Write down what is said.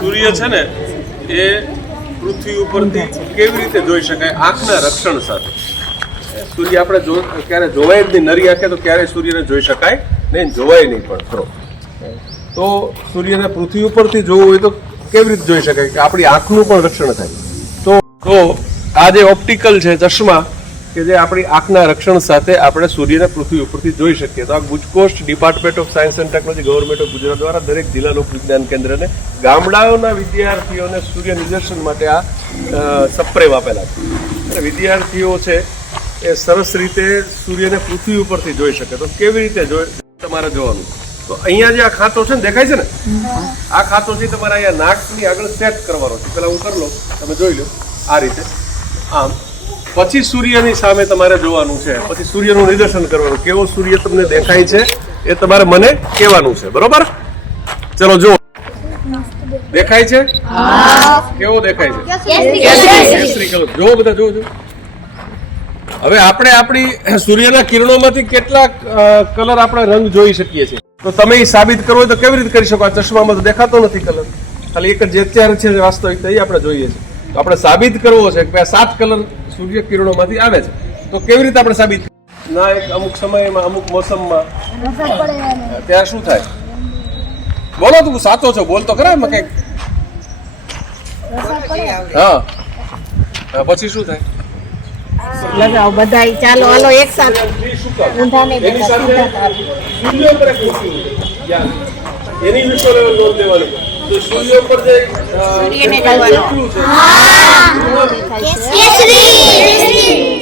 સૂર્ય છે ને એ પૃથ્વી ઉપરથી કેવી રીતે જોઈ શકાય? આંખના રક્ષણ સાથે. સૂર્ય આપણે ક્યારે જોવાય જ નહીં, નરી આંખે તો ક્યારેય સૂર્યને જોઈ શકાય નહીં, જોવાય નહીં પણ ખરો. તો સૂર્યને પૃથ્વી ઉપરથી જોવું હોય તો કેવી રીતે જોઈ શકાય કે આપણી આંખનું પણ રક્ષણ થાય? તો આ જે ઓપ્ટિકલ છે ચશ્મા કે જે આપણી આંખના રક્ષણ સાથે આપણે સૂર્યને પૃથ્વી ઉપરથી જોઈ શકીએ. તો આ ગુજકોસ્ટ department of science and technology government of Gujarat દ્વારા દરેક જિલ્લા લોક વિજ્ઞાન કેન્દ્રને ગામડાઓના વિદ્યાર્થીઓને સૂર્ય નિદર્શન માટે આ સપ્રેમ આપેલા છે. અને વિદ્યાર્થીઓ છે એ સરસ રીતે સૂર્યને પૃથ્વી ઉપરથી જોઈ શકે. તો કેવી રીતે તમારે જોવાનું? તો અહીંયા જે આ ખાતો છે ને દેખાય છે ને, આ ખાતો છે તમારે અહીંયા નાકની આગળ સેટ કરવાનો છે. પેલા હું કરી લો, તમે જોઈ લો આ રીતે આમ. પછી સૂર્યની સામે તમારે જોવાનું છે, પછી સૂર્યનું નિદર્શન કરવાનું. કેવો સૂર્ય તમને દેખાય છે એ તમારે મને કહેવાનું છે, બરોબર? ચલો જો દેખાય છે, કેવો દેખાય છે? કેસરી કલર. જો બધા જો. હવે આપણે આપણી સૂર્યના કિરણોમાંથી કેટલા કલર આપણે રંગ જોઈ શકીએ છીએ. તો તમે એ સાબિત કરવો હોય તો કેવી રીતે કરી શકો? આ ચશ્મામાં તો દેખાતો નથી કલર, ખાલી એક જ જે અત્યારે છે વાસ્તવિકતા એ આપણે જોઈએ છે. તો આપણે સાબિત કરવો છે કે આ 7 કલર સૂર્ય કિરણોમાંથી આવે છે. તો કેવી રીતે આપણે સાબિત ના? એક અમુક સમયમાં અમુક મોસમમાં ત્યાં શું થાય? બોલો, તું સાચો છો, બોલ તો ખરા એમાં કઈક. હા, પછી શું થાય? લગાવ બધાય, ચાલો હાલો એક સાથે ઊંધાને એની સાથે સૂર્ય પર એક એની વિશ્વ લેવલ નોંધ લેવાની. તો સૂર્ય પર જે સૂર્યને જોવાનો. કેટલું છે? કેસરી.